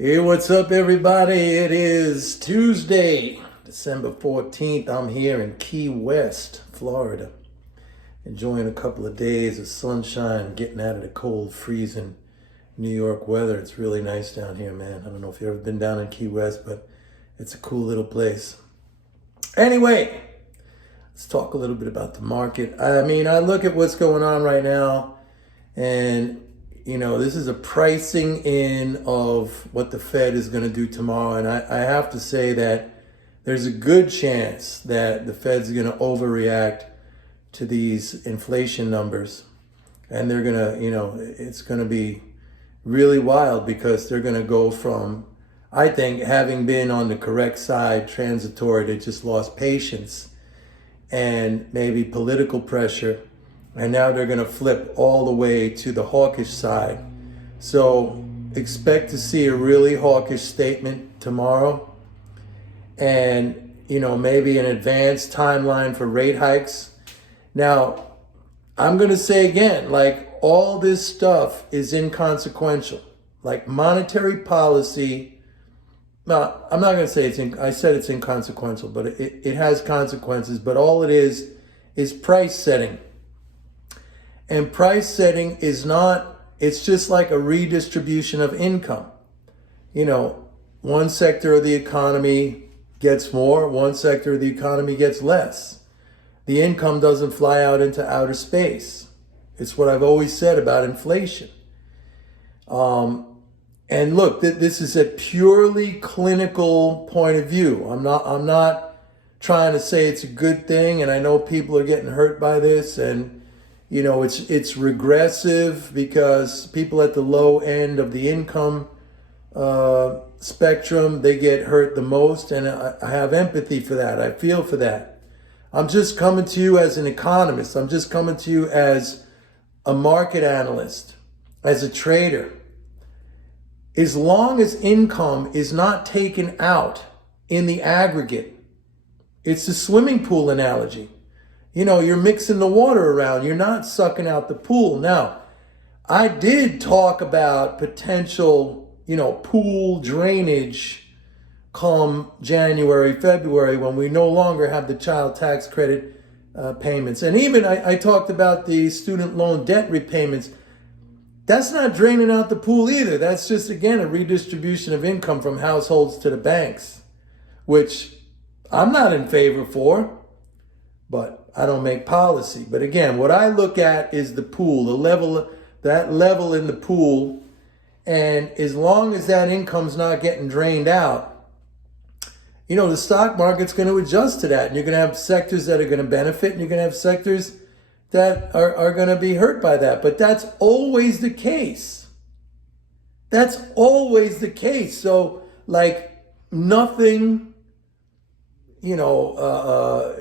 Hey, what's up, everybody? It is Tuesday, December 14th. I'm here in Key West, Florida, enjoying a couple of days of sunshine, getting out of the cold, freezing New York weather. It's really nice down here, man. I don't know if you've ever been down in Key West, but it's a cool little place. Anyway, let's talk a little bit about the market. I look at what's going on right now, and this is a pricing in of what the Fed is going to do tomorrow. And I have to say that there's a good chance that the Fed's going to overreact to these inflation numbers. And they're going to, it's going to be really wild because they're going to go from, I think, having been on the correct side, transitory, they just lost patience and maybe political pressure. And now they're going to flip all the way to the hawkish side. So expect to see a really hawkish statement tomorrow. And, maybe an advanced timeline for rate hikes. Now, I'm going to say again, all this stuff is inconsequential. Like monetary policy, no, I'm not going to say I said it's inconsequential, but it has consequences. But all it is price setting. And price setting is not, it's just like a redistribution of income. One sector of the economy gets more, one sector of the economy gets less. The income doesn't fly out into outer space. It's what I've always said about inflation. And look, this is a purely clinical point of view. I'm not trying to say it's a good thing, and I know people are getting hurt by this, and it's regressive because people at the low end of the income spectrum, they get hurt the most, and I have empathy for that. I feel for that. I'm just coming to you as an economist. I'm just coming to you as a market analyst, as a trader. As long as income is not taken out in the aggregate, it's a swimming pool analogy. You're mixing the water around. You're not sucking out the pool. Now, I did talk about potential, pool drainage come January, February, when we no longer have the child tax credit payments. And even I talked about the student loan debt repayments. That's not draining out the pool either. That's just, again, a redistribution of income from households to the banks, which I'm not in favor for, but I don't make policy. But again, what I look at is the pool, that level in the pool. And as long as that income's not getting drained out, the stock market's going to adjust to that. And you're going to have sectors that are going to benefit, and you're going to have sectors that are going to be hurt by that. But that's always the case. That's always the case. So, nothing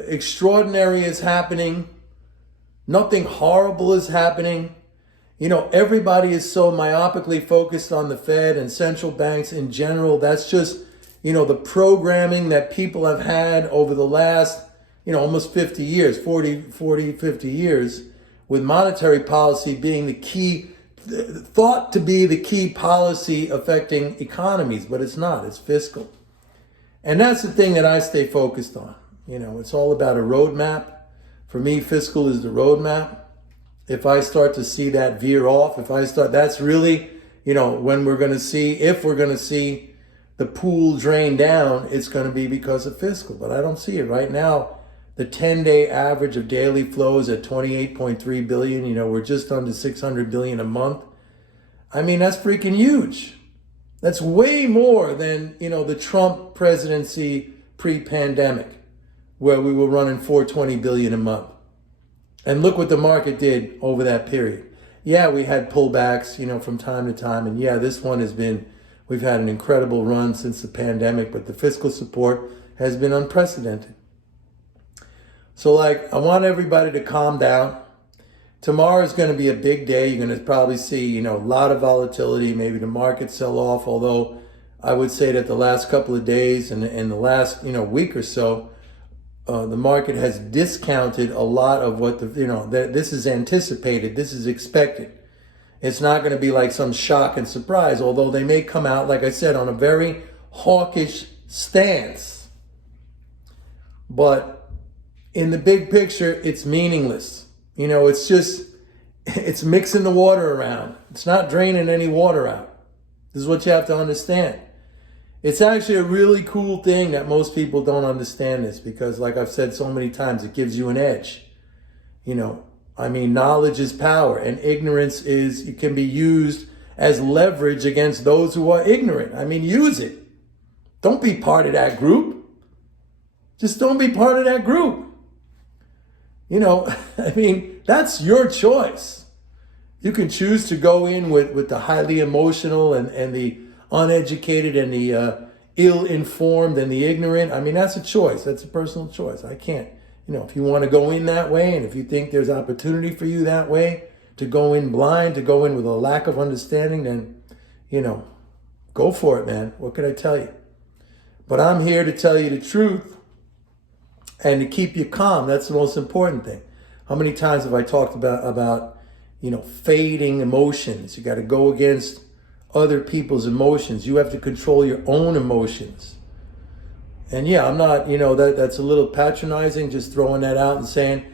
extraordinary is happening. Nothing horrible is happening. Everybody is so myopically focused on the Fed and central banks in general. That's just, the programming that people have had over the last, almost 50 years, 40, 50 years, with monetary policy being the key, thought to be the key policy affecting economies, but it's not. It's fiscal. And that's the thing that I stay focused on. It's all about a roadmap. For me, fiscal is the roadmap. If I start to see that veer off, that's really, when we're going to see, if we're going to see the pool drain down, it's going to be because of fiscal. But I don't see it right now. The 10-day average of daily flows at 28.3 billion. We're just under 600 billion a month. That's freaking huge. That's way more than, the Trump presidency pre-pandemic, where we were running 420 billion a month. And look what the market did over that period. Yeah, we had pullbacks, from time to time. And yeah, this one we've had an incredible run since the pandemic, but the fiscal support has been unprecedented. So I want everybody to calm down. Tomorrow is going to be a big day. You're going to probably see, a lot of volatility, maybe the market sell off, although I would say that the last couple of days and the last, week or so, the market has discounted a lot of what this is anticipated, this is expected. It's not going to be like some shock and surprise, although they may come out, like I said, on a very hawkish stance. But in the big picture, it's meaningless. You know, it's mixing the water around. It's not draining any water out. This is what you have to understand. It's actually a really cool thing that most people don't understand this because, like I've said so many times, it gives you an edge. You know, I mean, knowledge is power, and ignorance it can be used as leverage against those who are ignorant. I mean, use it. Don't be part of that group. Just don't be part of that group. You know, I mean, that's your choice. You can choose to go in with the highly emotional and the uneducated and the ill-informed and the ignorant. I mean, that's a choice. That's a personal choice. I can't. You know, if you want to go in that way and if you think there's opportunity for you that way, to go in blind, to go in with a lack of understanding, then, you know, go for it, man. What can I tell you? But I'm here to tell you the truth and to keep you calm. That's the most important thing. How many times have I talked about you know, fading emotions? You got to go against other people's emotions. You have to control your own emotions. And yeah, I'm not, you know, that's a little patronizing, just throwing that out and saying,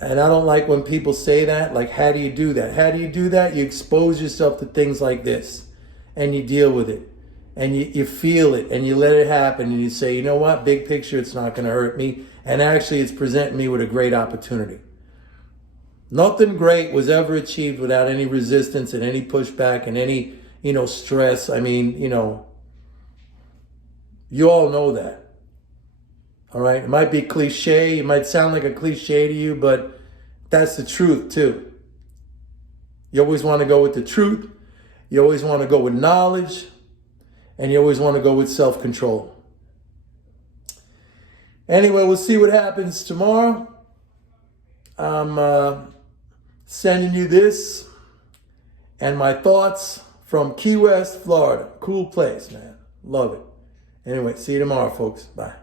and I don't like when people say that, like, how do you do that? How do you do that? You expose yourself to things like this and you deal with it and you feel it and you let it happen and you say, you know what, big picture, it's not going to hurt me. And actually it's presenting me with a great opportunity. Nothing great was ever achieved without any resistance and any pushback and any, you know, stress. I mean, you know, you all know that. All right. It might be cliche. It might sound like a cliche to you, but that's the truth too. You always want to go with the truth. You always want to go with knowledge, and you always want to go with self-control. Anyway, we'll see what happens tomorrow. I'm sending you this and my thoughts from Key West, Florida. Cool place, man. Love it. Anyway, see you tomorrow, folks. Bye.